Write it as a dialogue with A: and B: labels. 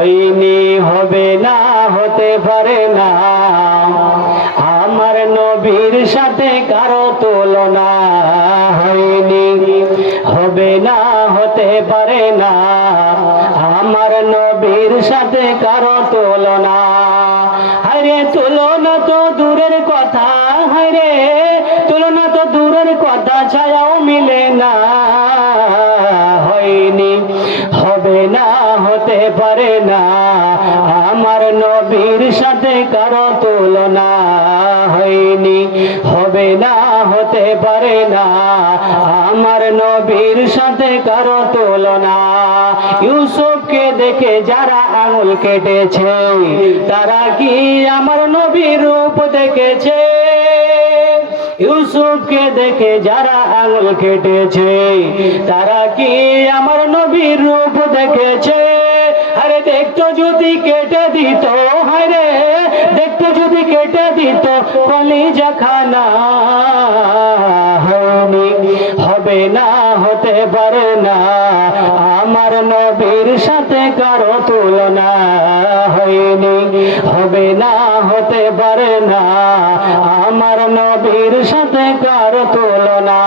A: হয়নি, হবে না, হতে পারে না। আমার নবীর সাথে কারও তুলনা হয়নি, হবে না, হতে পারে না। আমার নবীর সাথে কারও তুলনা হরে তুলনা তো দূরের কথা হরে পারে না। আমার নবীর সাথে কারও তুলনা হয়নি, হবে না, হতে পারে না। আমার নবীর সাথে কারও তুলনা, ইউসুফকে দেখে যারা আঙুল কেটেছে, তারা কি আমার নবীর রূপ দেখেছে? ইউসুফকে দেখে যারা আঙুল কেটেছে, তারা কি আমার নবীর রূপ দেখেছে? দেখতো যদি কেটে দিত, হায়রে, দেখতো যদি কেটে দিত, কলিজা খানা হবে না, হতে পারে না, আমার নবীর সাথে কারও তুলনা হয়নি। হবে না, হতে পারে না, আমার নবীর সাথে কারও তুলনা।